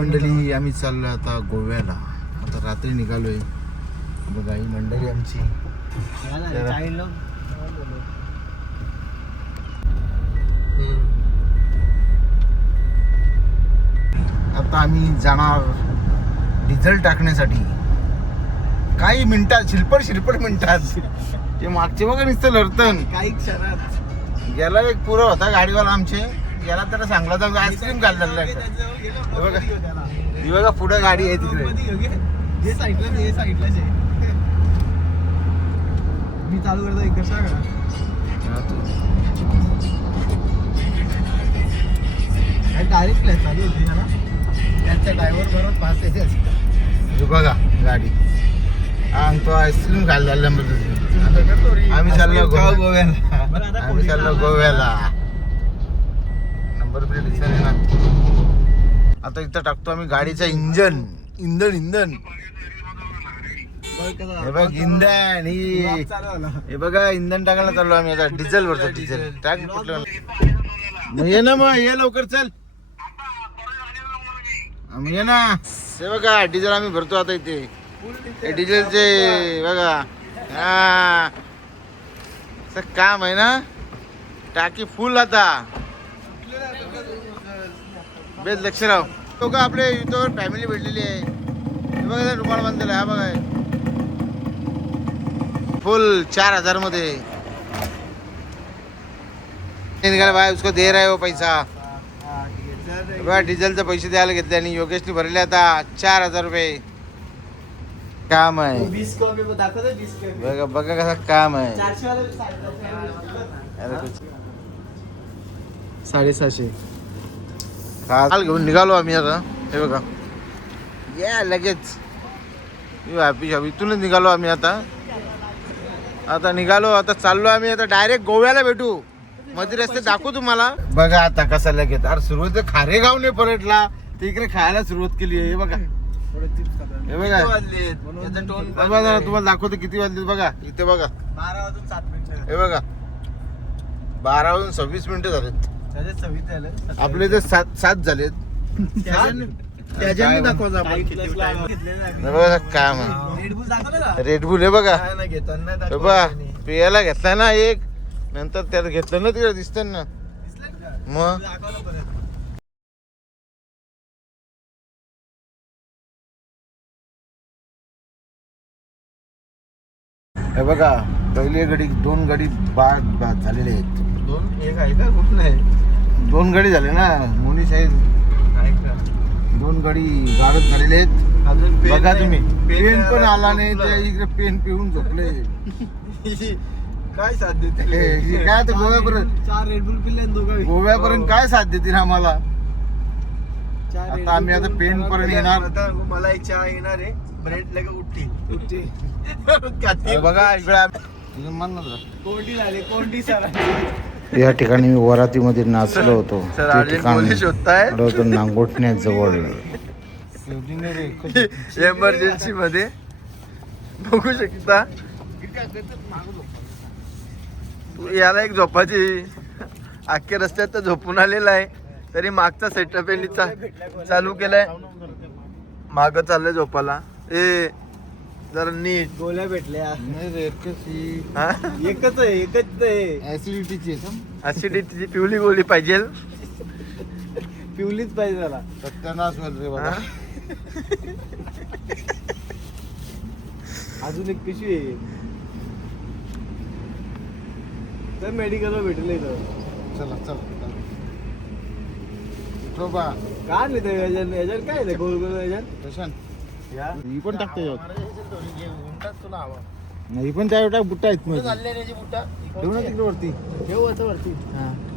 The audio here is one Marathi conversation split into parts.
मंडळी आम्ही चाललो आता गोव्याला. आता रात्री निघालोय बघा ही मंडळी आमची. आता आम्ही जाणार डिझेल टाकण्यासाठी. काही मिनिटात शिरपट मिनिटात ते मागचे बघा नुसतं लढतन. काही क्षणात गेला एक पुरं होता गाडीवाला आमचे. गेला त्याला सांगला तर आईस्क्रीम घाललेला बघा. पुढे गाडी आहे तिकडे. मी चालू करतो एक कसा डायरेक्ट चालू होती ना त्यांच्या ड्रायव्हर बरोबर पास यायचे बघा गाडी. आणि तो आईस्क्रीम घाललेला आम्ही चाललो गोव्याला. आम्ही चाललो गोव्याला. नंबर प्लेट दिसत ना. आता इथं टाकतो आम्ही गाडीचं इंधन. हे बघ इंधन हे बघा इंधन टाकायला चाललो आम्ही. आता डिझेल भरतो. डिझेल टाक कुठलं ये ना मग ये लवकर चल. ये ना. हे बघा डिझेल आम्ही भरतो आता इथे. डिझेलचे बघा हा काम आहे ना. टाकी फुल आता. बेस लक्ष राव. तो का आपले इथं फॅमिली भेटलेली आहे. बघा रुमाल बांधलेला हा बघा फुल 4000 मध्ये. भाई उसको दे रहा है वो पैसा. बघा डिझेलचे पैसे द्यायला घेतले आणि योगेशने भरले आता 4000 रुपये. काम आहे बघा बघा कसं काम आहे. 750 काल घेऊन निघालो आम्ही आता. हे बघा या लगेच इथूनच निघालो आम्ही आता निघालो. आता चाललो आम्ही आता डायरेक्ट गोव्याला भेटू. मध्ये रस्ते दाखवू तुम्हाला. बघा आता कसा लगेच. अरे सुरुवात खारेगाव नाही परतला ते इकडे खायला सुरुवात केली आहे. हे बघा हे बघा तुम्हाला दाखवतो किती वाजले. बघा इथे बघा 12 वाजून 7 मिनिटं. हे बघा 12 वाजून 26 मिनिटं झालेत. आपले इथे 7 झालेत. काम रेडबुल हे बघा. हे बघा पियाला घेतलाय ना एक. नंतर त्याला घेतलं ना तिकडे दिसत ना. मग हे बघा पहिली गडी 2 गडी बाद झालेले आहेत. 1 आहे का कुठं नाही 2 गडी झाले ना. मुनीश आहे 2 गडी बारच झालेले आहेत. बघा तुम्ही पेन पण आला नाही. त्या इकडे पेन पिऊन झोपले. काय साथ देते काय ते गोव्यापर्यंत 4 रेडबुल पिल्ले दोघं. गोव्यापर्यंत काय साथ देतील आम्हाला. आता आम्ही आता पेन पर्यंत येणार. मला एक चहा येणार आहे. ब्रेड लगे उठती बघा इकडे कोंडी झाली. कोंडी सर या ठिकाणी मी वरातीमध्ये नाचलो होतो. त्या ठिकाणी नांगोटण्या जवळ एमर्जन्सी मध्ये बघू शकता. याला एक झोपाची अख्ख्या रस्त्यात तर झोपून आलेला आहे. तरी मागचा सेटअप यांनी चालू केलाय. माग चाललंय झोपाला. जरा नीट गोळ्या भेटल्या. एकच आहे ऍसिडिटीची पिवली गोळी पाहिजे. पिवलीच पाहिजे त्याला. सत्यानाश रे बाबा. अजून एक पिशवी आहे. तर मेडिकलला भेटले. चला काय नाही काय गोल गोल ही पण टाकते. ही पण त्या बुट्टा आहेत. ठेव ना तिकडे वरती. ठेव वरती.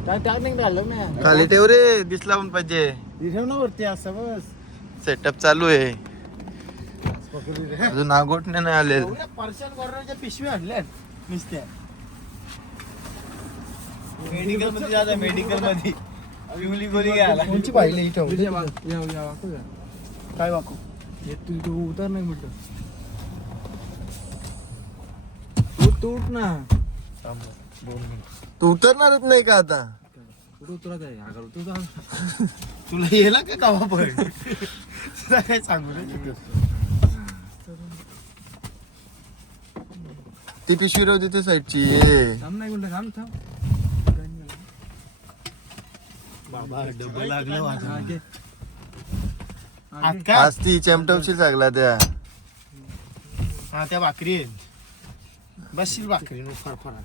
काय टाक नाही घाललं ना खाली. ठेव रे दिसला पण पाहिजे. ठेव ना वरती. असं बस सेटअप चालू आहे. अजून नागोटण्या नाही आले. पर्शन कॉर्नरच्या पिशवी आणल्या नुसत्या. मेडिकल मध्ये जाता. मेडिकल मध्ये पिवली गोळी घ्यायला कोणची पाहिली. काय वाकू तू उतर नाही म्हटलं. तू उठ ना. तू उतरणारच नाही का आता. तुला येला का कावा पण तुला काय सांगू रे. ती पिशवी राहू तिथे साईडची बाबा डबल लागलं वाजवा. आज ती चमटमशी लागला त्या हा त्या भाकरी आहेत. बसशील भाकरी फरफरात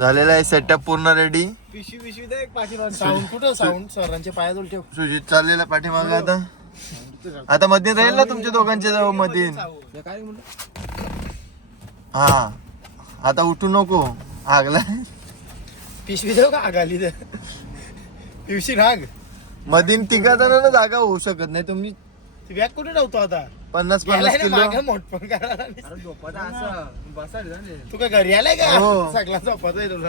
झालेला आहे सेटअप पूर्ण रेडी. पिशवी पिशवी द्या एक पाठीमाग. साऊंड कुठं साऊंड सरांच्या पायाजवळ ठेव. सुजित चाललेला पाठीमागला आता मध्ये राहील ना तुमच्या दोघांच्या जवळ मध्ये. हा आता उठू नको आगला. पिशवी देऊ का आगाली तर पिवशी राग. मधीन तिघा जणांना जागा होऊ शकत नाही. तुम्ही ती बॅग कुठे ठेवतो आता. 50-50 किलो मोठपण करायला. तू काय घरी आलाय का हो. सगळा झोपत आहे तुला.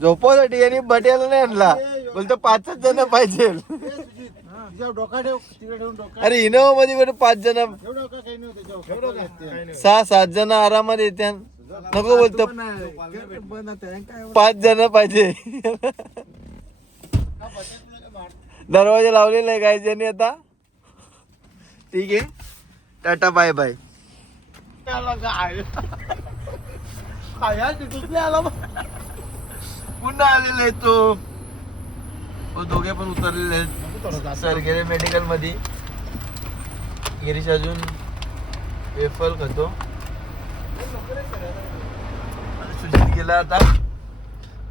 झोपवासाठी आणि बट्याला नाही आणला. बोलतो 5 जण पाहिजे. डोका ठेव तिकडे ठेवून डोका. अरे इनोवा मध्ये बरं 5 जण डोका काही नव्हतं. 6-7 जण आरामात येत्या. नको बोलतो 5 जण पाहिजे. दरवाजा लावलेला आहे काही जणी आता. ठीक आहे टाटा बाय बाय. पुन्हा आलेला आहे तो. दोघे पण उतरलेले आहेत. सर गेले मेडिकल मध्ये. गिरीश अजून वेफल खातो. सुजित गेला आता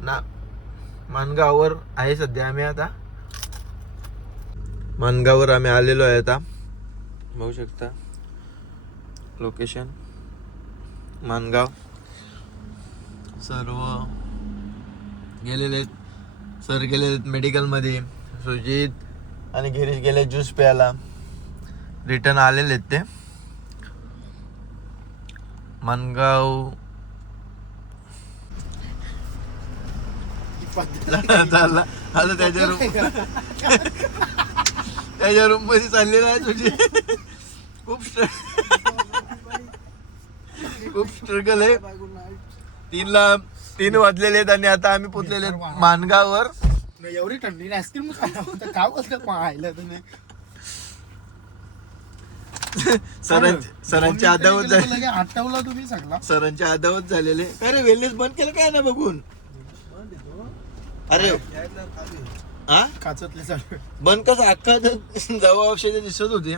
ना मानगाववर आहे सध्या. आम्ही आता मानगाववर आम्ही आलेलो आहे आता. बघू शकता लोकेशन मानगाव. सर्व गेलेले आहेत. सर गेलेले आहेत मेडिकलमध्ये. सुजित आणि गिरीश गेले ज्यूस प्यायला. रिटर्न आलेले आहेत ते. मानगाव चालला आता त्याच्या रूम मध्ये चाललेला आहे सुजित. खूप स्ट्रगल आहे. 3 वाजलेले आहेत आणि आता आम्ही पोचलेले आहेत मानगाववर. एवढी थंडी आईस्क्रीम काय बोलतात पाहायला तुम्ही. सरांची अदावत झाली. आठवला तुम्ही सगळा. सरांची अदावत झालेले. अरे वेलनेस बंद केलं काय ना बघून. अरे हा काचतले चालू बंद कसं अख्खा दवा औषधे दिसत होते.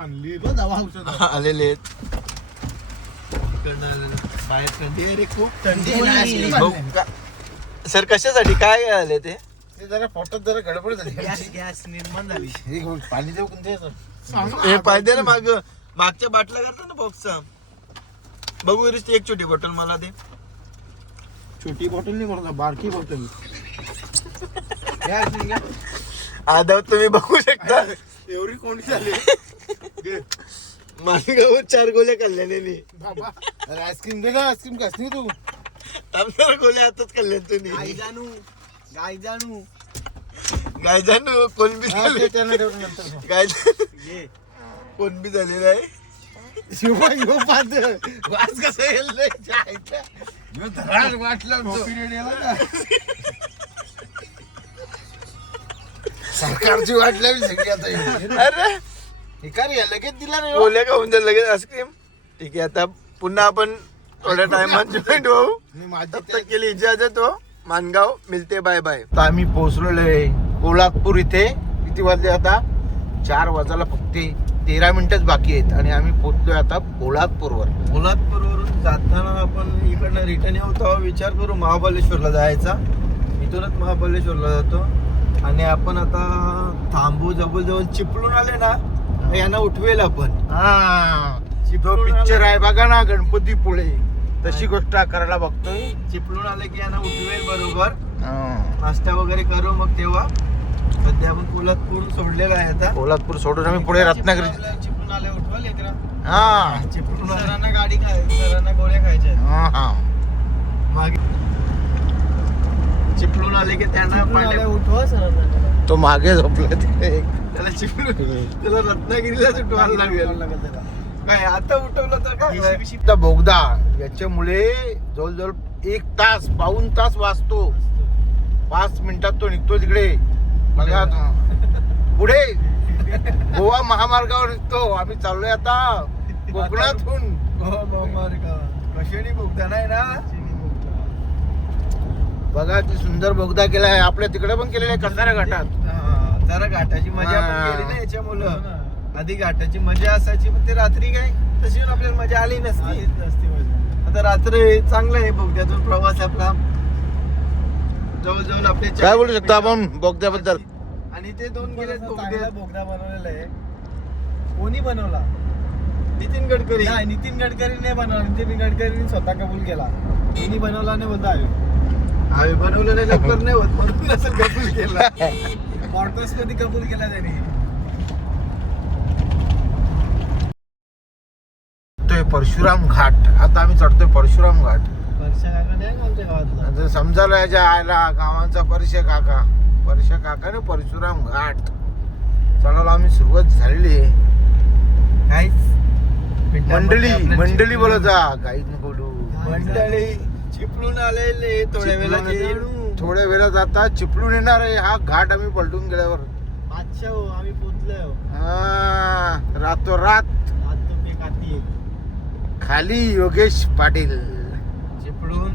आणली दवा औषध आलेले आहेत. बाहेर थंडी आहे रे खूप. थंडी. सर कशासाठी काय आले ते. जरा पोटात जरा गडबड झाली. गॅस निर्माण झाली. पाणी देऊ कोणते हे पाहिजे ना मागच्या बाटला करता ना बॉक्सचा. बघू एक छोटी बॉटल मला दे. छोटी बॉटल नाही म्हणत बारकी बॉटल. आदव तुम्ही बघू शकता. एवढी कोणती झाली. मानगावर 4 गोळ्या खाल्ल्याने मी. बाबा अरे आईस्क्रीम दे ना. आईस्क्रीम खास नाही तू. आमच्या गोळ्या आताच खाल्ल्या तुम्ही. गाय जानू कोण बी गाय कोण बी झालेलं आहे. शिवा यो पाच वास कसं येईल वाटलं सरकारची वाट लावली सगळी आता. अरे हे काय रे लगेच दिला रे. गोळ्या खाऊन जाईल लगेच आईस्क्रीम. ठीक आहे आता पुन्हा आपण थोड्या टायमात जॉईंट होऊ. तब तक के लिए इजाजत हो. मानगाव मिलते बाय बाय. आता आम्ही पोहोचलेलो आहे पोलादपूर इथे. किती वाजले आता 4 वाजायला फक्त 13 मिनिटच बाकी आहेत आणि आम्ही पोहोचलोय आता पोलादपूरवर. पोलादपूरवरून जाताना आपण इकडनं रिटर्न येऊ तेव्हा विचार करू महाबळेश्वरला जायचा. इथूनच महाबळेश्वरला जातो आणि आपण आता थांबू. जवळ चिपळूण आले ना यांना उठवेल आपण. हा जो पिक्चर आहे बघा ना गणपतीपुळे तशी गोष्ट करायला बघतोय. चिपळूण आले की यांना उठवेल बरोबर. नाश्ता वगैरे करू मग तेव्हा. सध्या आपण पोलादपूर सोडलेला आहे आता. पोलादपूर सोडून आम्ही पुढे रत्नागिरी. चिपळूण आले उठवा लेकरा. हा चिपळूण सरांना गाडी सरांना गोळ्या खायच्या. हा मागे चिपळूण आले की त्यांना उठवा सरांना. तो मागे झोपला तिथे. त्याला चिपळूण त्याला रत्नागिरीला उठवायला लागेल. काय आता उठवलं तर काय. बोगदा याच्यामुळे जवळजवळ 1 तास 1.5 तास वाचतो. 5 मिनिटात तो निघतो तिकडे. बघा पुढे गोवा महामार्गावर निघतो. आम्ही चाललोय आता कोकणातून. कशाने बोगदा नाही ना. बघा ती सुंदर बोगदा केलाय. आपल्या तिकडे पण केलेला आहे कसारा घाटात. जरा घाटाची मजा आपण केली ना याच्यामुळं. आधी घाटाची मजा असायची पण ते रात्री काय तशी आपल्याला मजा आली नसती. आता रात्री चांगलं आहे बोगद्यातून प्रवास आपला. जवळजवळ आपले काय बोलू शकतो आपण बोगद्याबद्दल? आणि ते 2 गेले बोगदा बनवलेला आहे. कोणी बनवला? नितीन गडकरी. नाही, नितीन गडकरीने बनवला. नितीन गडकरीने स्वतः कबूल केला. कोणी बनवला नाही बोलता आम्ही बनवलं नाही. लवकर नाही होत म्हणून असं कबूल केला. पॉडकास्ट कधी कबूल केला त्यांनी. परशुराम घाट. आता आम्ही चढतोय परशुराम घाट. वर्षा काका नाही का आमच्या गावातला? आता समजायला याच्या आयला गावांचा परश काका ने परशुराम घाट चढायला आम्ही सुरुवात झालेली आहे. मंडळी बोलत जा, गाईड नको बोलू. मंडळी चिपळून आलेले थोड्या वेळात आता चिपळून येणार आहे. हा घाट आम्ही पलटून गेल्यावर अच्छा हो आम्ही पोचलो. रातोरात खाली योगेश पाटील. चिपळून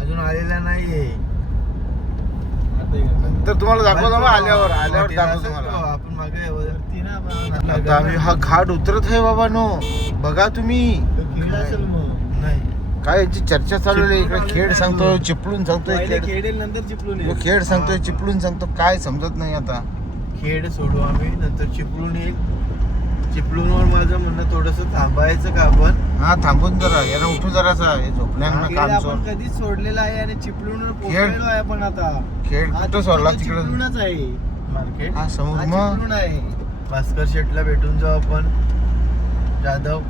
अजून आलेला नाहीये. तर तुम्हाला दाखवतो ना आल्यावर दाखवतो तुम्हाला. आपण मागे आता आम्ही हा घाट उतरत आहे बाबा नो. बघा तुम्ही काय यांची चर्चा चालू आहे. इकडे खेड सांगतो, चिपळून सांगतोय, खेड नंतर चिपळून खेड सांगतोय, चिपळून सांगतो. काय समजत नाही आता. खेड सोडू आम्ही नंतर चिपळूण येईल. चिपळूणवर माझं म्हणणं थोडस थांबायचं का आपण. हा थांबून जरा याला उठू जरासा. हे झोपल्यानं काम आपण कधीच सोडलेलं आहे आणि चिपळूणवर पोहोचलेलो आहे आपण. आता खेड कुठं सोडला तिकडे चिपळूणच आहे मार्केट. हा समोर चिपळूण आहे. भास्कर शेटला भेटून जाऊ आपण. जाधव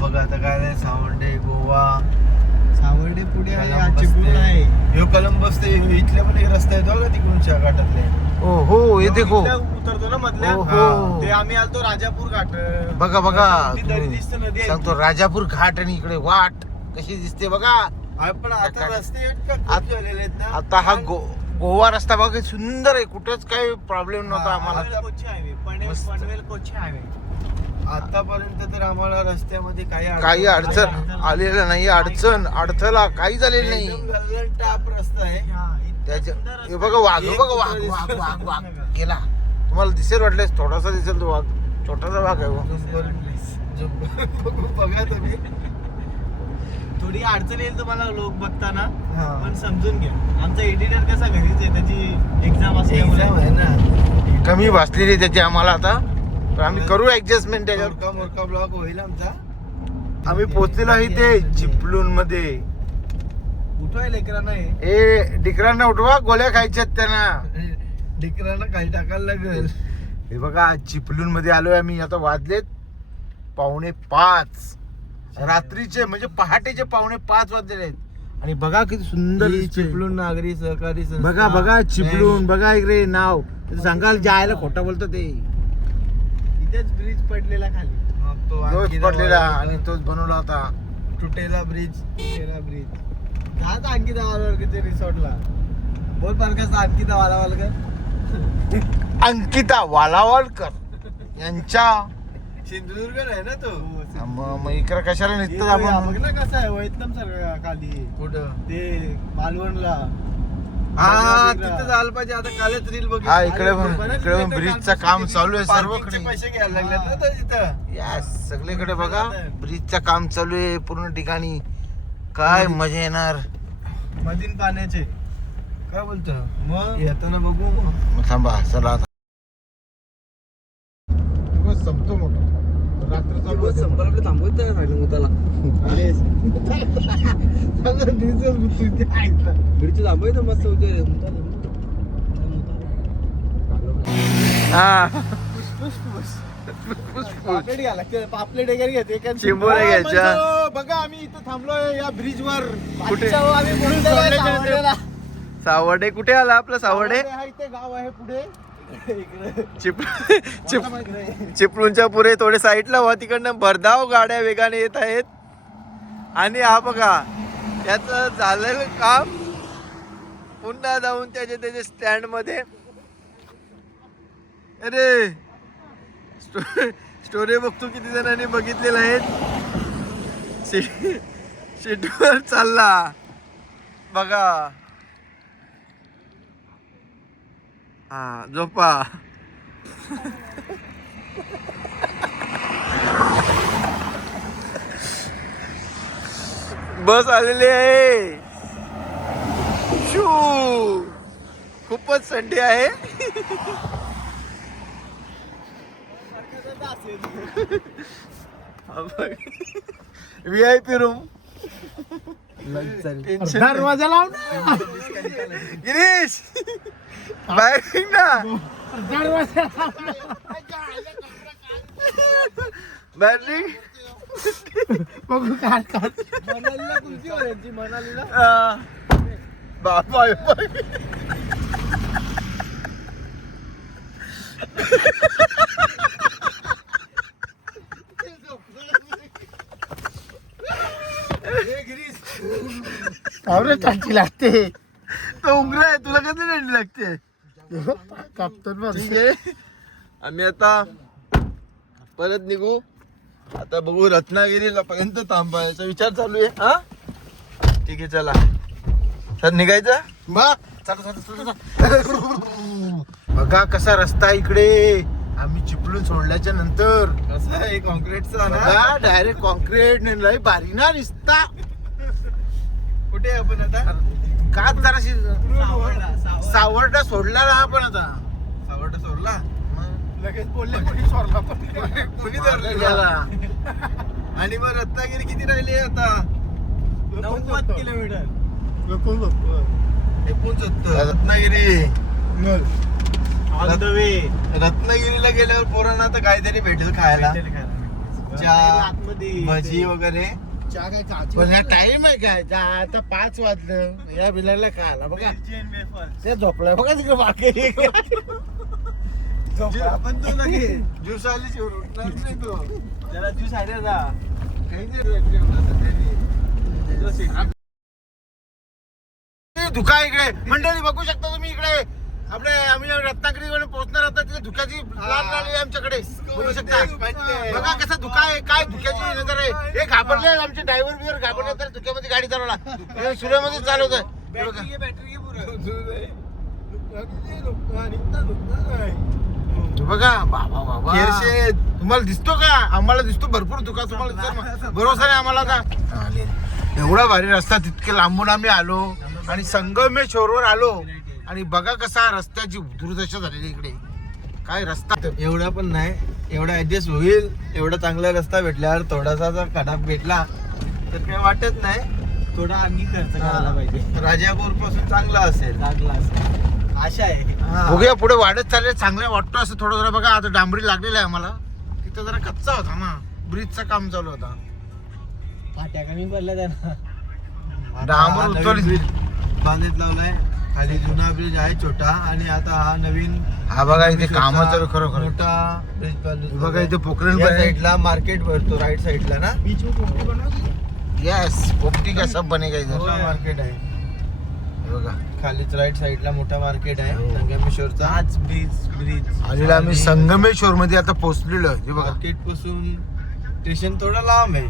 बघा आता काय नाही. सावंडे गोवा. सावंडे पुढे आहे, चिपळूण आहे. ह्यो कलंबस ते इथल्या पण एक रस्ता येतो का तिकडूनच्या घाटातले. हो येते गो उतरतो ना मधल्या. हो. ते आम्ही आलतो राजापूर घाट. बघा दरी दिसते नदी आहे. सांगतो राजापूर घाट आणि इकडे वाट कशी दिसते बघा. पण आता रस्ते खूप झालेले आहेत ना. आता हा गोवा रस्ता बघा सुंदर आहे. कुठेच काही प्रॉब्लेम नव्हता आम्हाला. Kochi highway, Panvel Kochi highway. आतापर्यंत तर आम्हाला रस्त्यामध्ये काही अडचण आलेलं नाही. अडथळा काही झालेलं नाही. टाप रस्ता आहे त्याच्या हे बघा वाघ वाघ गेला. तुम्हाला दिसेल वाटलेस थोडासा दिसेल तो वाघ. छोटासा वाघ आहे. बघा तुम्ही. थोडी अडचण येईल तुम्हाला लोक बघताना पण समजून घ्या. आमचा एडिटर कसा घरीच आहे. त्याची एक्झाम आहे ना. कमी भासलेली त्याची आम्हाला आता. पण आम्ही करू ऍडजस्टमेंट त्याच्यावर. मोरका ब्लॉग होईल आमचा. आम्ही पोहोचलेलो आहे ते चिपळूण मध्ये. उठवाय लेकरांना डिकरांना उठवा. गोळ्या खायच्यात त्यांना. डिकरांना काही टाकायला लागेल. हे बघा चिपळूण मध्ये आलोय आम्ही. आता वाजलेत 4:45 रात्रीचे म्हणजे पहाटेचे 4:45 वाजलेले आहेत. आणि बघा किती सुंदर चिपळूण नागरी सहकारी संस्था. बघा चिपळूण. बघा इकडे नाव सांगाल जायला खोटं बोलतो ते. इथेच ब्रिज पडलेला खाली. तोच पडलेला आणि तोच बनवला होता. तुटेला ब्रिज. जात अंकिता वालावलकर रिसॉर्टला. बोल पारखा अंकिता वालावलकर. अंकिता वालावलकर यांच्या सिंधुदुर्ग आहे ना तो. मग इकडे कशाला निघतात आपण. बघ ना कसं आहे वैतम सर खाली. कुठं ते मालवणला. हा तिथं झालं पाहिजे. आता कालच रील बघ. हा इकडे पण ब्रिजचं काम चालू आहे सर्वकडे. पैसे घ्यायला लागले ना तिथं. यस सगळीकडे बघा ब्रिजचं काम चालू आहे पूर्ण ठिकाणी. काय मजा येणार. मधीन पाण्याचे काय बोलतो. मग येताना बघू. मग थांबा चला आता. संपतो मोठा रात्र चालू संपर्क थांबवत राहिलं मुताला. ब्रिज थांबवायचं मस्त पापलेट वगैरे घेते. चिंबोऱ्या घ्यायच्या. बघा आम्ही इथं थांबलोय या ब्रिज वर. कुठे? सावर्डे कुठे आला आपला सावर्डे. इथे गाव आहे पुढे. चिपळूणच्या पुढे थोडे साईडला व्हा. तिकडनं भरधाव गाड्या वेगाने येत आहेत. आणि हा बघा याच झालेलं काम पुन्हा जाऊन त्याच्या स्टँड मध्ये. अरे स्टोरी बघतो किती जणांनी बघितलेलं आहेत. सीटवर चालला बघा. हा झोपा. बस आलेली आहे. शू खूपच संडे आहे. VIP room. दरवाजा लाव गिरीश बाहेर निघ ना. बाहेर निघ. बघू काय काय बाबा काची लागते. तो उंगरा आहे. तुला कधी नाही लागते. कापतात ठीक आहे. आम्ही आता परत निघू. आता बघू रत्नागिरीला पर्यंत थांबायचा विचार चालू आहे. हा ठीक आहे चला सर निघायचं. बघा कसा रस्ता इकडे. आम्ही चिपळूण सोडल्याच्या नंतर कसं आहे कॉन्क्रीटचा ना. बघा डायरेक्ट कॉन्क्रीट लय भारी ना दिसता. कुठे आहे आपण आता. का जराशी सावर्डा सोडला ना आपण आता. सावटा सोडला. लगेच बोलले कोणी सोडला कोणी धरलेला. आणि मग रत्नागिरी किती राहिली आता. 90 kilometre. 69. Ratnagiri on the way. रत्नागिरीला गेल्यावर पोरांना आता काहीतरी भेटेल खायला. चहा भजी वगैरे. पण हा टाइम आहे काय. आता 5 वाजलं. या बिलाला काय आला बघा. ते झोपलाय बघा तिकडे बाकी. आपण तो लगे ज्यूस आली शिवर उठणार नाही तो. त्याला ज्यूस आहे ना. धुका इकडे मंडळी बघू शकता तुम्ही इकडे. आपले आम्ही रत्नागिरीकडे पोहोचणार आता. तिथे धुक्याची लाट आली आहे आमच्याकडे. बघू शकता बघा कसा धुका आहे. काय धुक्याची नजर आहे. हे घाबरले आमचे ड्रायव्हर बिवर घाबरले तर धुक्यामध्ये गाडी चालवला. सूर्यामध्ये चालवतोय. बघा बाबा बाबा खेरशेत. तुम्हाला दिसतो का. आम्हाला दिसतो भरपूर धुका. तुम्हाला दिसतो भरोसा नाही आम्हाला का. एवढा भारी रस्ता. तितके लांबून आम्ही आलो आणि संगमेश्वरवर आलो. आणि बघा कसा रस्त्याची दुर्दशा झालेली इकडे. काय रस्ता एवढा पण नाही. एवढा ऍडजस्ट होईल. एवढा चांगला रस्ता भेटल्यावर थोडासा जर खडाप भेटला तर काही वाटत नाही. थोडा आणखी खर्च करायला पाहिजे. राजापूर पासून चांगला असेल. चांगला असेल आशा आहे. बघूया पुढे वाढत चालले. चांगलं वाटतो असं थोडं जरा. बघा आता डांबरी लागलेला आहे आम्हाला. तिथं जरा कच्चा होता ना. ब्रिजचं काम चालू होता. फाट्या कमी पडल्या त्यांना. डांबर उतरली. बांधीत लावलाय. खाली जुना ब्रिज आहे छोटा. आणि आता हा नवीन. हा बघा इथे काम चालू खरोखर. मोठा ब्रिज बघा इथे पोखरण या साईडला मार्केट भरतो. राईट साईडला ना. यस पोपटी का सब बनेगा इधर. मोठा मार्केट आहे. बघा खालीच राईट साईडला मोठा मार्केट आहे हो. संगमेश्वरचा. आज ब्रिज आलेलो आम्ही संगमेश्वर मध्ये आता पोहोचलेलो आहे. हे बघा मार्केट पासून स्टेशन थोडं लांब आहे.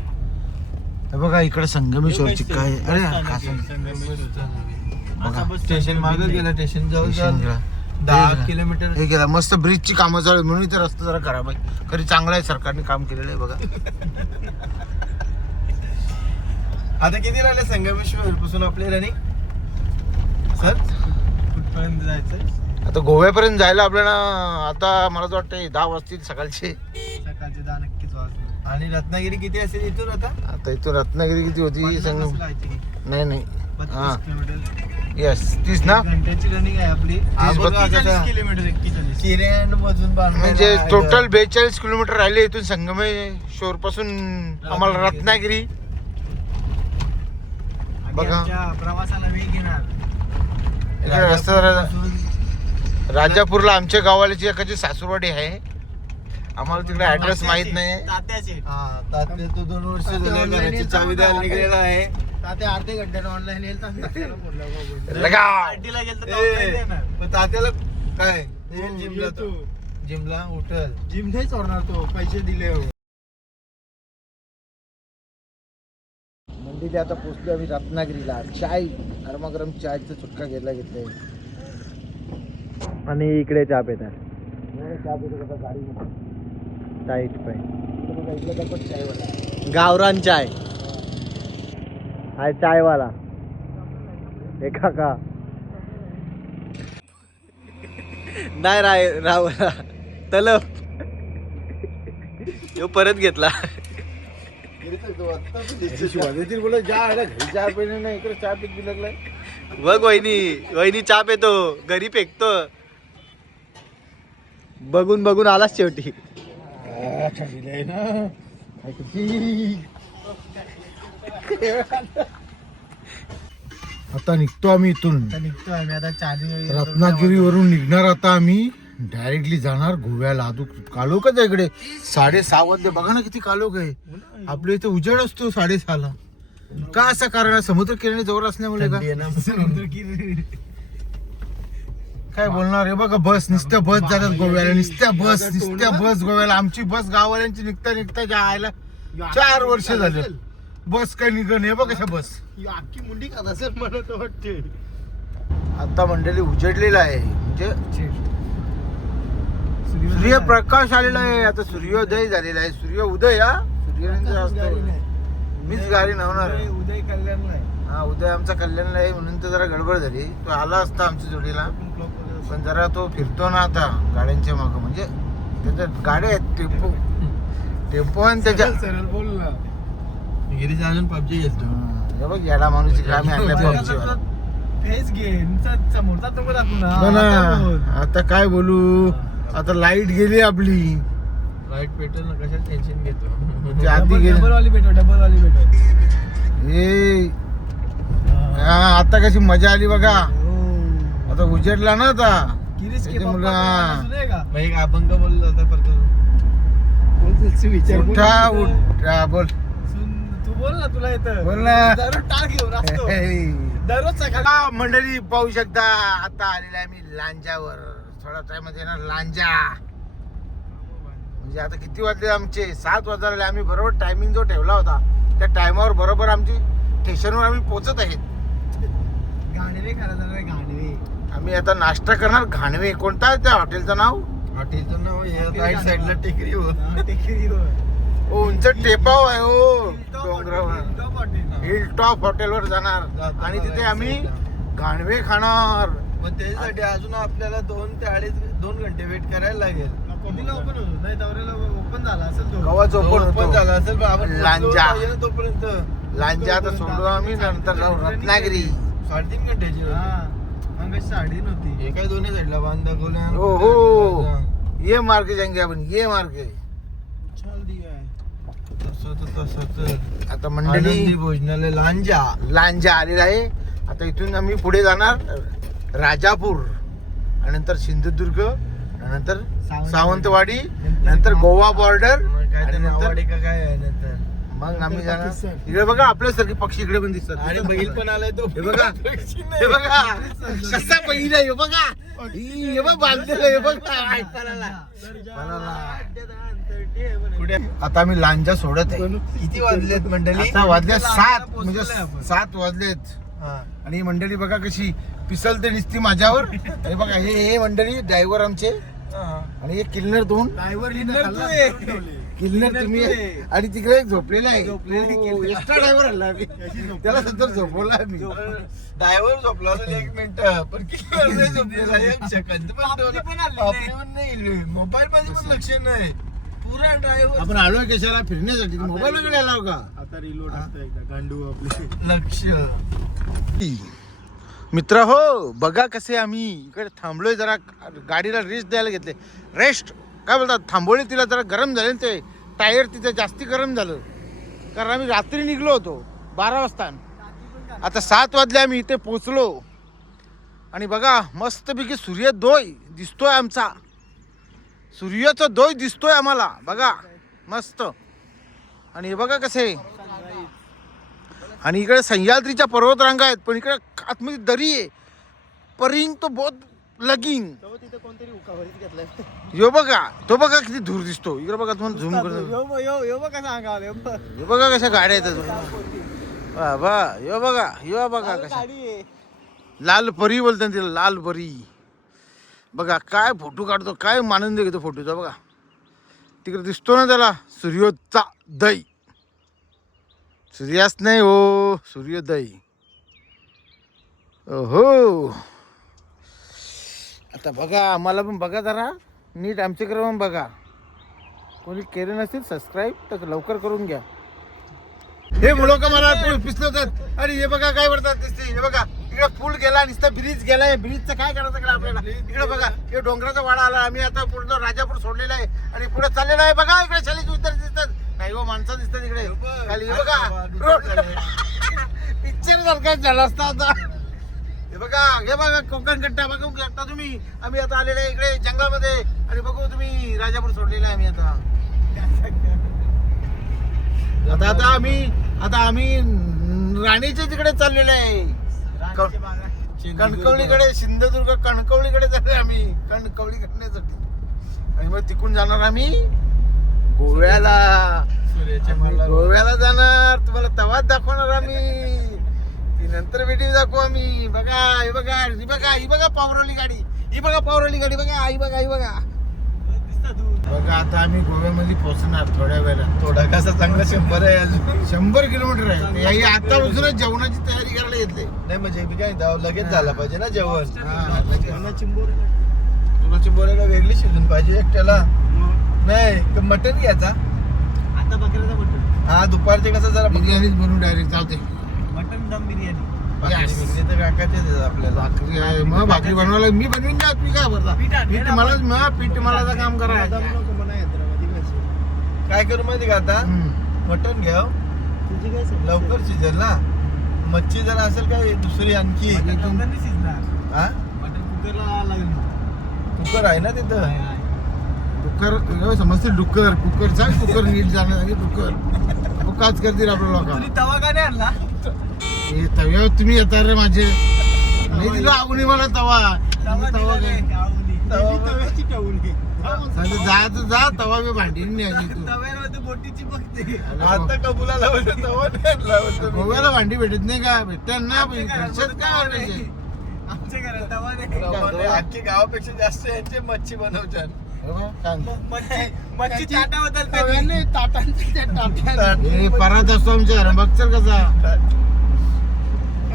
हे बघा इकडे संगमेश्वरची काय. अरे हा बघा स्टेशन मागे गेला. स्टेशन जाऊ स्टेशन गेला. 10 किलोमीटर. हे गेला. मस्त ब्रिजची कामं चालू आहेत म्हणून इथे रस्ता जरा खराब आहे. खरी चांगला आहे. सरकारने काम केलेलं आहे बघा. आता किती राहिले संगमेश्वर पासून आपले रनिंग सर. कुठपर्यंत जायचं. आता गोव्यापर्यंत जायला आपल्याला आता मला तर वाटतं 10 वाजतील सकाळचे. सकाळचे 10 नक्कीच वाजले. आणि रत्नागिरी किती असेल इथून आता. आता इथून रत्नागिरी किती होती सांग. नाही नाही 32 किलोमीटर. येस 30 ना. घंट्याची रनिंग आहे आपली. हा बघा 40 आता. किलोमीटर 41. किरेंड मधून म्हणजे टोटल 42 किलोमीटर राहिले इथून संगमेश्वर पासून आम्हाला रत्नागिरी. बघा. प्रवासाला वेग घेणार. इकडे रस्ता जरा राजापूरला आमच्या गावाची एकाची सासूरवाडी आहे. आम्हाला तिकडे ऍड्रेस माहित नाही. तात्याचे. हा तात्या तो 2 वर्ष झाले घराची चावी द्यायला निघलेला आहे. ते अर्धे घंट्यानं ऑनलाईन येईल तर तात्याला फोन लावा. लगाव. पार्टीला गेलं तर online येणार. पण तात्याला काय जिमला येतो. जिमला उठल. जिम नाही सोडणार तो पैसे दिले हो. मंदिर आता पोचलो आम्ही रत्नागिरीला. चाय गरमागरम चायचा चुटका घ्यायला घेतलाय आणि इकडे चहा पेतात. चहा पितो कसा गाडी टाईट पाय गावरान चाय हाय चायवाला हे काका नाही राव तलप यो परत घेतला. बोला जा घरी चहा पिणे नाही इकडे चहा पीत बी लागलाय. बघ वहिनी चहा पेतो घरी फेकतो. बघून बघून आलाच शेवटी. आता निघतो आम्ही इथून आता निघतोय आम्ही आता चार्जिंग रत्नागिरीवरून निघणार. आता आम्ही डायरेक्टली जाणार गोव्याला. अजून कालोखच आहे इकडे. 6:30 वाजले बघा ना किती कालोख आहे. आपल्या इथे उजेड असतो 6:30ला. का असं कारण आहे? समुद्र किनारे जवळ असल्यामुळे का काय बोलणार आहे बघा. बस नुसत्या बस जातात गोव्याला. नुसत्या बस गोव्याला. आमची बस गाववाल्यांची निघता निघता जायला 4 वर्ष झाले. बस काय निघण आहे बघ कशा बस. अख्खी मुंडी खात असेल मला तर वाटते. आता मंडळी उजेडलेला आहे म्हणजे सूर्यप्रकाश आलेला आहे. आता सूर्योदय झालेला आहे. सूर्योदय हा मीच गाडी नवणार. उदय कल्याणला आहे. हा उदय आमचा कल्याणला आहे म्हणून तर जरा गडबड झाली. तो आला असता आमच्या जोडीला पण जरा तो फिरतो ना आता गाड्यांच्या मागं. म्हणजे त्याच्या गाड्या आहेत टेम्पो आणि त्याच्या सरळ बोल ना. गिरीश अजून पबजी खेळतो. हे बघ याला माणूस कामी आणल्या पबजी फेस घे समोरचा तो दाखवू आता काय बोलू. आता लाईट गेली आपली. लाईट पेटेल ना कशात टेन्शन घेतो. म्हणजे आधी गेली डबल वाली भेटो. ए हा आता कशी मजा आली बघा. आता उजेडला ना आता. गिरीश के त्याच्यामुळं, हा. सुनेगा. मग एक अभंग बोलला होता परत. विचार उठा उठा बोल तू बोल ना तुला येतं. बोल ना. दररोज टाळ घेऊन असतो. दररोज सकाळी हा, मंडळी पाहू शकता आता आलेला आहे मी लांजावर. थोडा टाइम मध्ये येणार लांजा. म्हणजे आता किती वाजले आमचे 7 वाजले. आम्ही बरोबर टायमिंग जो ठेवला होता त्या टायमावर बरोबर आमची स्टेशनवर आम्ही पोहोचत आहेत. गाणवे खरा जाणार गाणवे. आम्ही आता नाश्ता करणार घाणवे. कोणता आहे त्या हॉटेलचं नाव? हॉटेलचं नाव राईट साईडला टेकरी हो. ओ उंच टेपाव आहे ओ डोंगरावर. हिल टॉप हॉटेलवर जाणार आणि तिथे आम्ही घाणवे खाणार. मग त्याच्यासाठी अजून आपल्याला 2 ते 2.5 घंटे वेट करायला लागेल. कधीला ओपन होतो नाही दौऱ्याला ओपन झाला असेल तो. कवाच ओपन झाला असेल पण आपण लांजा. पोहोचलो पाहिजे ना तोपर्यंत. लांजा आता सोडलो आम्ही. नंतर जाऊ रत्नागिरी. 3.5 घंट्याची होती. हा मग 3:30 होती. हे काय दोन्ही साईडला बांधा गोल्या. हो हो ये मार्ग जाएंगे आपण. ये मार्ग छाल दिया है. तसं आता मंडळी मंडळी भोजनालय लांजा. लांजा आलेला आहे. आता इथून आम्ही पुढे जाणार राजापूर आणि नंतर सिंधुदुर्ग नंतर सावंतवाडी नंतर गोवा बॉर्डर मग काय आणि ते नंतर नावाडी का काय आहे नंतर. मग आम्ही जाणार. इकडे बघा आपल्यासारखे पक्षी इकडे पण दिसतात. आणि बैल पण आलाय तो. हे बघा हे बघा कसा बैल आहे. हे बघा हे बघ बांधलेलं. हे बघा कुठे आता आम्ही लांजा सोडत आहे. किती वाजलेत मंडळी? आता वाजले 7 पोहोचलोय म्हणजे आपण. 7 वाजलेत. हा. आणि ही मंडळी बघा कशी पिसलते निसती माझ्यावर. हे बघा हे मंडळी ड्रायव्हर आमचे हा. आणि हे किल्नर 2 ड्रायव्हर किल्नर तुम्ही आणि तिकडे एक झोपलेला आहे. एक्स्ट्रा ड्रायव्हर आला आम्ही. त्याला सध्या झोपवला आम्ही. ड्रायव्हर झोपला असेल 1 मिनिट पण किती वेळ झोपलेला 1 सेकंद पण आपली पण आली आपली पण नाही. मोबाईल मध्ये पण लक्ष नाही. पुरा ड्रायव्हर आपण आलोय कशाला फिरण्यासाठी. मोबाईल वगैरे आला का? आता रिलोड असतं एकदा गांडू आपले. लक्ष. मित्र हो बघा कसे आम्ही इकडे थांबलोय. जरा गाडीला रेस्ट द्यायला घेतले. रेस्ट काय बोलतात थांबवले. तिला जरा गरम झाले ना ते टायर. तिथे जास्ती गरम झालं कारण आम्ही रात्री निघलो होतो 12 वाजता. आता 7 वाजले आम्ही इथे पोचलो. आणि बघा मस्तपैकी सूर्योदय दिसतोय आमचा. सूर्याचा दोय दिसतोय आम्हाला बघा मस्त. आणि हे बघा कसे आणि इकडे सह्याद्रीच्या पर्वतरांगा आहेत, पण इकडे आतमध्ये दरी आहे. परिंग तो बहुत लगिंग. तिथे कोणतरी उकावरीत घेतलाय. यो बघा, तो बघा किती दूर दिसतो. इकडे बघा तुम्हाला झूम करतो. यो बघा सांगा हे बघा कशा गाड्या आहेत. बाबा यो बघा कशा गाडी आहे. लाल परी बोलतात तिला, लाल परी. बघा काय फोटो काढतो, काय आनंद घेतो फोटोचा. बघा तिकडे दिसतो ना त्याला सूर्योदय. सूर्यास्त नाही हो, सूर्योदय. हो आता बघा, आम्हाला पण बघा जरा नीट, आमच्याकडे पण बघा. कोणी केले नसतील सबस्क्राईब तर लवकर करून घ्या. हे मुलं का मला पिसलवतात. अरे हे बघा काय करतात दिसते. हे बघा इकडे पूल गेला, नुसता ब्रिज गेलाय. ब्रिजचं काय करायचं इकडे आपल्याला. इकडे बघा हे डोंगराचा वाडा आला. आम्ही आता पूर्ण राजापूर सोडलेला आहे आणि पुढे चाललेला आहे. बघा इकडे शालेचे विद्यार्थी दिसतात. नाही हो, माणसं दिसतात इकडे खाली. हे बघा पिक्चर सारखा झाला असता आता. हे बघा कोकण कट्टा बघू शकता तुम्ही. आम्ही आता आलेलो आहे इकडे जंगलामध्ये आणि बघू तुम्ही राजापूर सोडलेला आहे आम्ही आता. आता आम्ही राणीच्या तिकडे चाललेलो आहे. कणकवलीकडे, सिंधुदुर्ग कणकवलीकडे चाललोय आम्ही. कणकवली करण्यासाठी. आणि मग तिकडून जाणार आम्ही गोव्याला. गोव्याला जाणार. तुम्हाला तवाच दाखवणार आम्ही. ती नंतर व्हिडिओ दाखवू आम्ही. बघा ही बघा पावरोली गाडी. ही बघा पावरोली गाडी. बघा ही बघा. बघा आता आम्ही गोव्यामध्ये पोहोचणार थोड्या वेळात. थोडा कसा चांगला 100 आहे अजून. 100 किलोमीटर आहे. आता उजूनच जेवणाची तयारी करायला घेतली. नाही म्हणजे मी काय लगेच झाला पाहिजे ना जेवण. तुला तुला चिंबोऱ्याला वेगळी शिजून पाहिजे एकट्याला. नाही मटन घ्यायचा आता बकऱ्याचा मटन. हा दुपारचे कसं जरा बिर्याणीच बनवून डायरेक्ट चालते. मटन दम बिर्याणी. तर काकाचेच आपल्याला. भाकरी आहे. मग भाकरी बनवायला मी बनवीन ना. तुम्ही काय भरता पीठ मला काम करा. काय करू माहिती का आता मटन घ्या तुझी काय समस्या? लवकर शिजेल ना. मच्छी जर असेल काय दुसरी आणखी. लवकर नाही शिजणार. हा मटन कुकरला लागेल. कुकर आहे ना तिथं. कुकर समजते. कुकर सांग. कुकर नीट जाण्यासाठी कुकर काच करतील आपल्या लोक. तुम्ही तवा का नाही आणला? तव्यावर तुम्ही येता रे माझे. नाही दिला अगोनी मला तवा. तवा तवा काय तव्याची टवली. जायचं जा. तवा मी भांडीन नाही तू. तव्यावर बोटीची बघते. आता कबुला लावलं तवा नाही लावत. गोव्याला भांडी भेटत नाही का. भेटतात ना. आमच्या घरात घरच्यात काय तवा वाटायचे. नाही. आमच्या घरात तवा नाही. आखी गावापेक्षा जास्त यांचे मच्छी बनवतात. मच्छी ताटा बदलते. हे परात असतो आमच्या घरा. बघचल कसा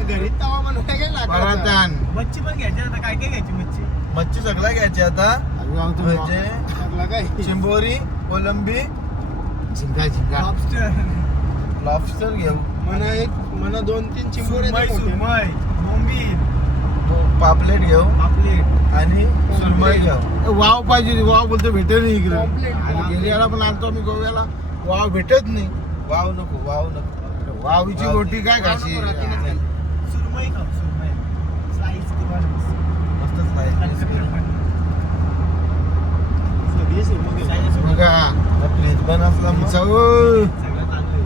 घरी तवा बनवायला गेला. परातान. मच्छी पण घ्यायची आता. काय काय घ्यायची मच्छी? मच्छी सगळ्या घ्यायची आता. म्हणजे चिंबोरी, कोलंबी, झिंगा लॉबस्टर. लॉबस्टर घेऊ. मला 2-3 चिंबोऱ्या. सुरमई, बोंबील, पापलेट घेऊ पापलेट आणि सुरमई घेऊ. वाव पाहिजे. वाव बोलतो भेटत नाही इकडे. Complete. गेल्याला पण आणतो आम्ही गोव्याला. वाव भेटत नाही. वाव नको. वावीची रोटी काय खाशी. सुरमई खाऊ. सुरमई स्लाइस किंवा मस्त slice. सगळी सुरमई घ्यायची. बघा फ्रीज पण असला मग चव सगळं चालू आहे.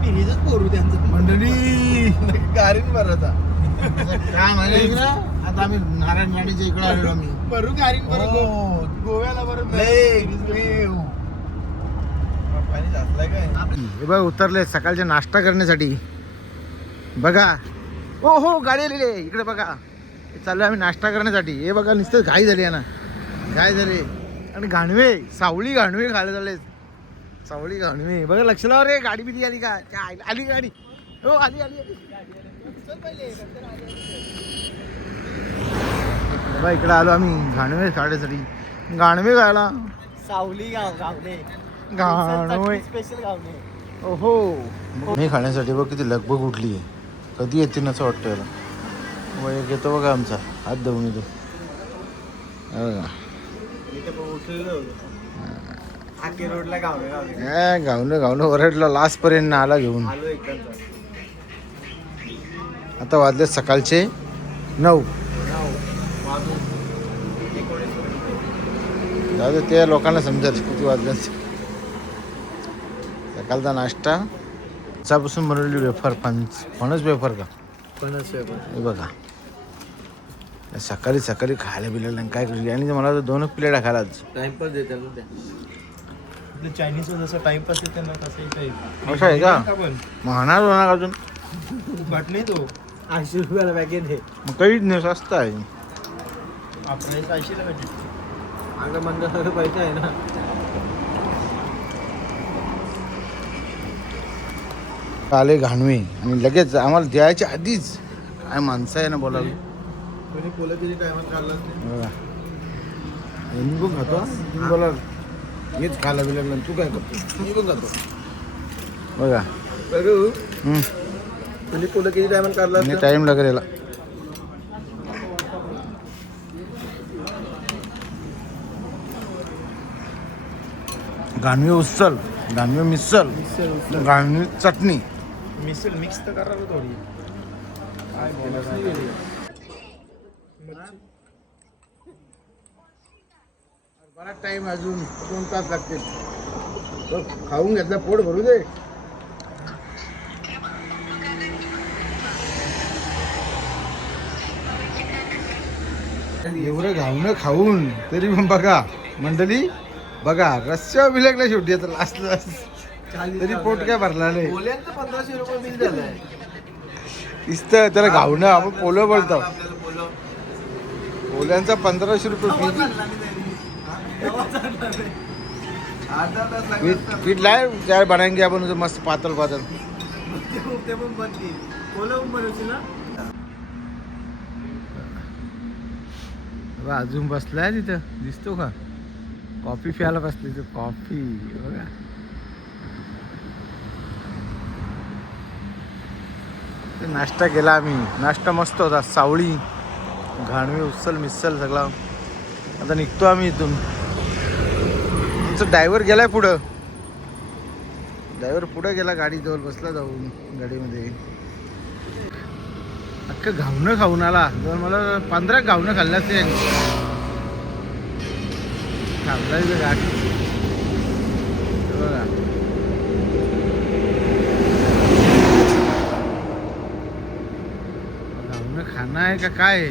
पिढीच पोरू त्यांचं. मंडळी गारीन बरं काय म्हणे इकडं. आता आम्ही नारायणवाडीच्या इकडे आलेलो आम्ही. बरू गारीन बरं गोव्याला बरं पाणी जास्तलाय काय. हे बघ उतरले सकाळचा नाश्ता करण्यासाठी. बघा हो गाडी आलेली आहे इकडे. बघा चाललो आम्ही नाश्ता करण्यासाठी. हे बघा नुसतं घाई झाली आहे ना. घाई झाली. आणि घाणवे सावळी घाणवे खायला झाले. सावळी घाणवे बघा. लक्ष लावा रे. गाडी बिडी आली का. आली गाडी. हो आली. बघा इकडे आलो आम्ही घाणवे खाण्यासाठी. घाणवे खायला. सावली गावणे. घाणवे स्पेशल गावणे. ओहो मी खाण्यासाठी बघ किती लगबग उठली आहे. कधी येते ना असं वाटतं याला. एक येतो बघा आमचा हात धुवून येतो. रोडला गावणे. गावनं ओरडला लास्ट पर्यंत आला घेऊन. आलो एकदम. आता वाजले सकाळचे 9. जाऊ दे, त्या लोकांना समजेल किती वाजले. सकाळचा नाश्ता चापासून बनवलेली वेफर फणस वेफर का फणस आहे हे बघा सकाळी सकाळी खायला बिलायला काय करू आणि मला तर 2 प्लेट खायला आज. टाइमपास देतात ना त्या चायनीज जसं टाइमपास येते ना तसं असं आहे का पण महाणार होणार अजून वाट नाही तो 80 रुपयाला पॅकेट आहे मग काहीच नाही स्वस्त आहे आपण 80ला भेटते आपल्या मंदिराला पैसा आहे ना आले घाणवे आणि लगेच आम्हाला द्यायच्या आधीच काय माणसं आहे ना बोलावी कोणी पोलं किती टायमात काढलाच नाही बघा मी पण खातो तुम्ही बोला हेच खायला बिलायला तू काय करतो मी पण खातो बघा कोणी पोलं किती टायमात काढला टाइम लागेल याला गाणवे उचल गाणवे मिसल गाणवे चटणी मिसल मिक्स तर करा ना थोडी काय बोलायचं बराच टाइम अजून 2 तास लागतील तो खाऊन घेतला पोट भरू दे एवढं घावणं खाऊन तरी पण बघा मंडळी बघा रस्त्यावर बिलकला शेवटी आता लास्ट तरी पोट काय भरला नाही पोल्यांचं 1500 रुपये बिल झालंय दिसतं त्याला घावणं आपण पोलं बोलतो पोल्यांचा 1500 रुपये पीठ लाय काय बनाएंगे आपण उसे मस्त पातळ पातळ ते पण बनतील पोलं पण बनवशील ना अजून बसलाय तिथं दिसतो का कॉफी प्यायला बसली तर कॉफी बघा नाश्ता केला आम्ही नाश्ता मस्त होता सावळी घाणवी उचल मिसल सगळा आता निघतो आम्ही इथून आमचा ड्रायव्हर गेलाय पुढं ड्रायव्हर पुढे गेला गाडी जवळ बसला जाऊन गाडीमध्ये अख्खं घावणं खाऊन आला जर मला 15 घावणं खाल्लं असेल खाल्ला गाडी बघा घावणं खाणं आहे का काय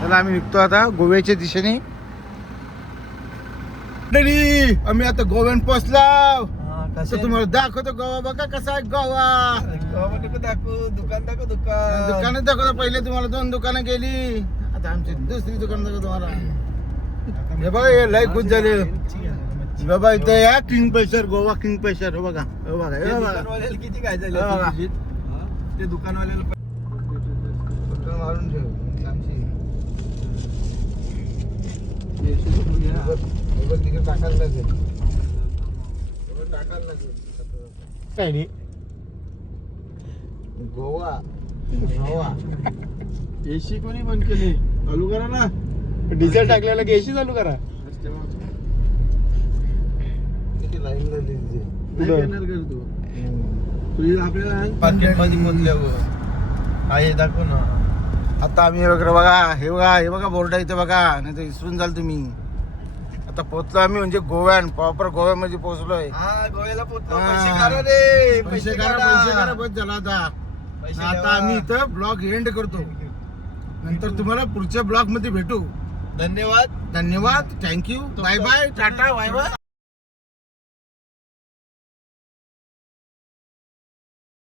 चला आम्ही निघतो आता गोव्याच्या दिशेने आम्ही आता गोव्यात पोहोचलो तर तुम्हाला दाखवतो गोवा बघा कसा आहे गोवा दुकान दाखव दुकान दुकानात दाखवतो पहिले तुम्हाला 2 दुकानं गेली आता आमची दुसरी दुकान दाखवतो तुम्हाला हे बघा हे लय खुश झाले बाबा इथं या किंगफिशर गोवा किंगफिशर हे बघा हे बघा हे बघा दुकानवाल्याला किती काय हा, बघा. झालं ते दुकानवाल्याला मारून ठेव तिकडे टाकायला लागेल टाकायला लागेल काय नाही गोवा गोवा एसी कोणी बंद केली चालू करा ना डिझेल टाकल्याला की एसी चालू करा किती लाईन लागली तिथे नाही करणार कर तू तुझी आपल्याला मार्केट मध्ये पोहोचल्यावर आहे दाखव ना आता आम्ही वगैरे बघा हे बघा बोर्ड आहे इथे बघा नाही तर विसरून जाल तुम्ही आता पोहोचलो आम्ही म्हणजे गोव्यान प्रॉपर गोव्यामध्ये पोहोचलोय हा गोव्याला पोहोचलो हा. पैसे काढा रे पैसे करा बस झाला आता पैसे आता ठेवा. आम्ही इथं ब्लॉग एंड करतो नंतर तुम्हाला पुढच्या ब्लॉग मध्ये भेटू धन्यवाद धन्यवाद thank you bye bye tata bye bye